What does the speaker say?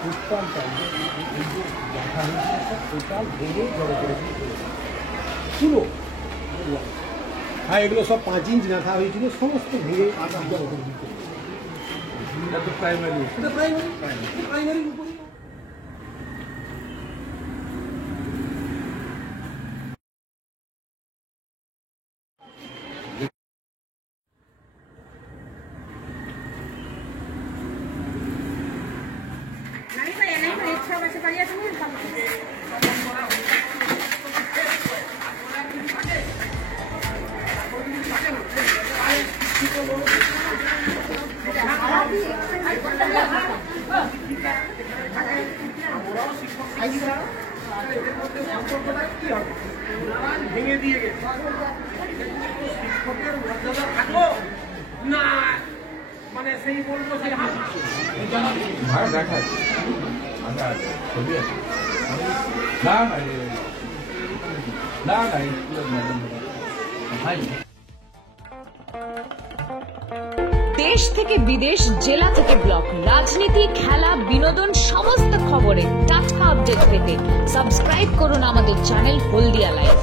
টোটালটা এই যে দেখা হয়েছে টোটাল ভেঙে জড়ো করে পুরো। হ্যাঁ, এগুলো সব 5 ইঞ্চ গাঁথা হয়েছিল, সমস্ত ভেঙে জড়ো করে দিতে। এটা তো প্রাইমারি, এটা প্রাইমারির উপরে। ভেঙে দিয়ে গেছে শিক্ষকের মর্যাদা থাকলো না, মানে সেই বলবো সেই দেশ থেকে বিদেশ, জেলা থেকে ব্লক, রাজনীতি, খেলা, বিনোদন সমস্ত খবরে টাটকা আপডেট পেতে সাবস্ক্রাইব করুন আমাদের চ্যানেল হলদিয়া লাইভ।